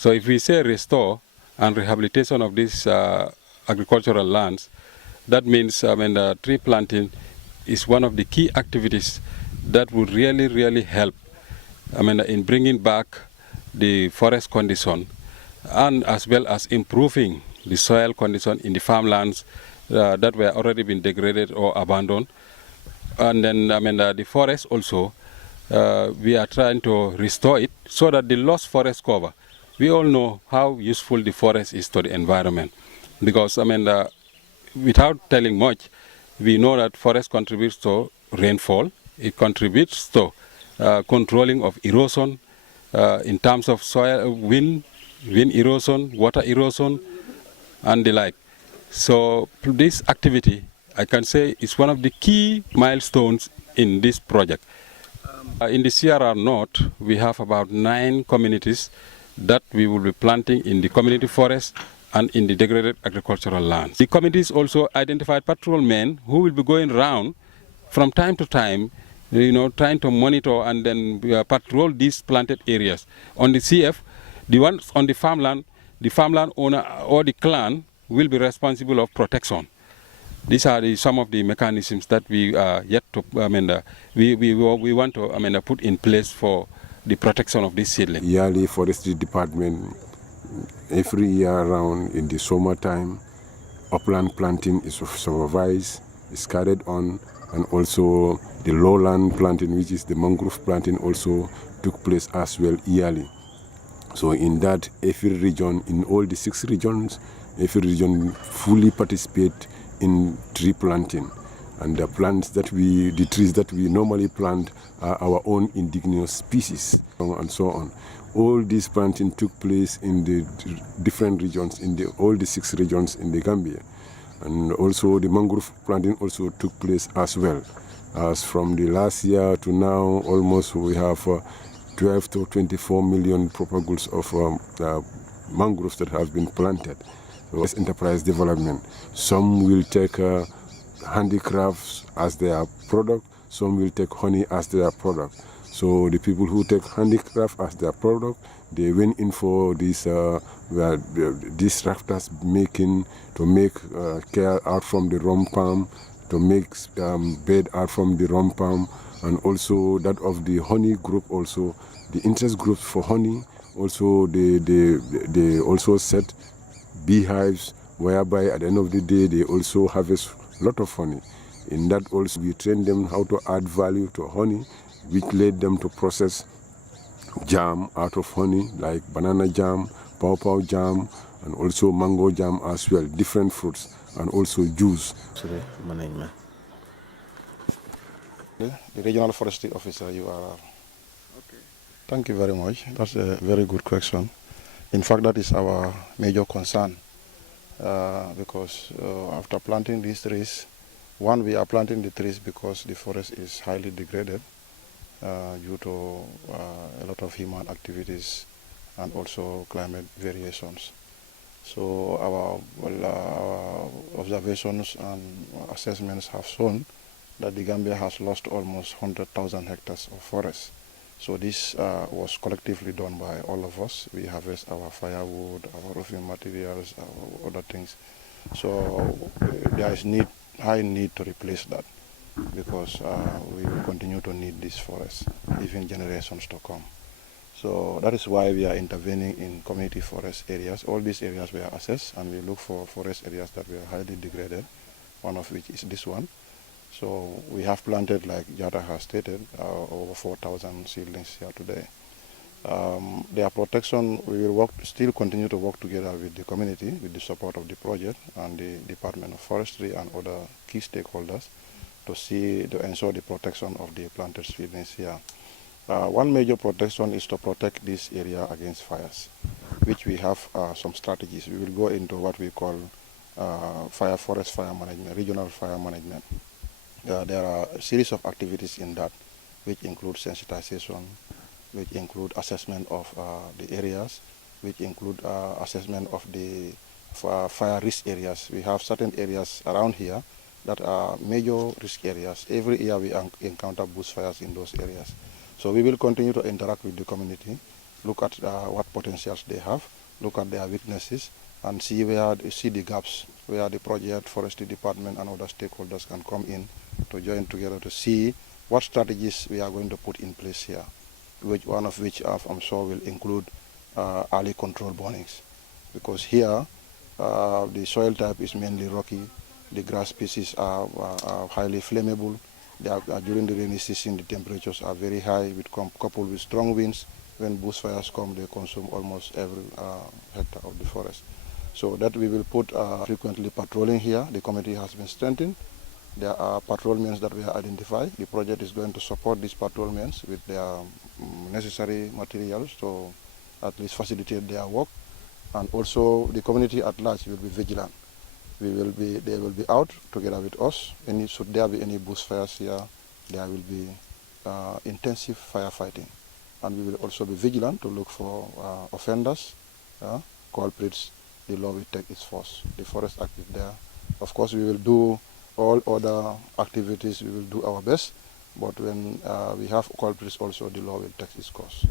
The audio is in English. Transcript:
So if we say restore and rehabilitation of these agricultural lands, that means tree planting is one of the key activities that would really help in bringing back the forest condition and as well as improving the soil condition in the farmlands that were already been degraded or abandoned. And then the forest also, we are trying to restore it so that the lost forest cover, we all know how useful the forest is to the environment. Because without telling much, we know that forest contributes to rainfall. It contributes to controlling of erosion in terms of soil, wind erosion, water erosion, and the like. So this activity, I can say, is one of the key milestones in this project. In the CRR North, we have about 9 communities that we will be planting in the community forest and in the degraded agricultural lands. The committees also identified patrolmen who will be going around from time to time, trying to monitor and then patrol these planted areas. On the CF, the ones on the farmland owner or the clan will be responsible of protection. These are some of the mechanisms that we are yet to, we want to put in place for the protection of this seedling. Yearly forestry department, every year around in the summertime, upland planting is supervised, is carried on, and also the lowland planting, which is the mangrove planting, also took place as well yearly. So in that, every region, in all the 6 regions, every region fully participate in tree planting. And the trees that we normally plant are our own indigenous species, and so on. All this planting took place in the different regions, in all the 6 regions in the Gambia. And also the mangrove planting also took place as well. As from the last year to now, almost we have 12 to 24 million propagules of mangroves that have been planted. So it's enterprise development. Some will take handicrafts as their product, some will take honey as their product. So the people who take handicraft as their product, they went in for these rafters making, to make care out from the rum palm, to make bed out from the rum palm, and also that of the honey group also, the interest groups for honey, also they also set beehives whereby at the end of the day they also harvest a lot of honey. In that also we train them how to add value to honey, which led them to process jam out of honey, like banana jam, pawpaw jam, and also mango jam as well, different fruits, and also juice. Management. The Regional Forestry Officer, URR. Okay. Thank you very much. That's a very good question. In fact, that is our major concern because after planting these trees, one, we are planting the trees because the forest is highly degraded due to a lot of human activities and also climate variations. So our observations and assessments have shown that the Gambia has lost almost 100,000 hectares of forest. So this was collectively done by all of us. We harvest our firewood, our roofing materials, our other things. So there is high need to replace that because we will continue to need this forest, even generations to come. So that is why we are intervening in community forest areas. All these areas were assessed, and we look for forest areas that were highly degraded, one of which is this one. So we have planted, like Jata has stated, over 4,000 seedlings here today. Their protection, we will still continue to work together with the community, with the support of the project and the Department of Forestry and other key stakeholders to ensure the protection of the planted seedlings here. One major protection is to protect this area against fires, which we have some strategies. We will go into what we call forest fire management, regional fire management. There are a series of activities in that, which include sensitization, which include assessment of the areas, which include assessment of the fire risk areas. We have certain areas around here that are major risk areas. Every year we encounter bushfires in those areas. So we will continue to interact with the community look at what potentials they have, look at their weaknesses, and see the gaps where the project, forestry department, and other stakeholders can come in to join together to see what strategies we are going to put in place here, one of which I'm sure will include early control bornings, because here the soil type is mainly rocky, the grass species are highly flammable. During the rainy season, the temperatures are very high, coupled with strong winds. When bushfires come, they consume almost every hectare of the forest. So that we will put frequently patrolling here. The committee has been strengthened. There are patrolmen that we have identified. The project is going to support these patrolmen with their necessary materials to at least facilitate their work. And also the community at large will be vigilant. They will be out together with us. Should there be any bushfires here, there will be intensive firefighting. And we will also be vigilant to look for offenders, culprits. The law will take its course. The Forest Act is there. Of course, we will do all other activities, we will do our best, but when we have culprits also, the law will take its course.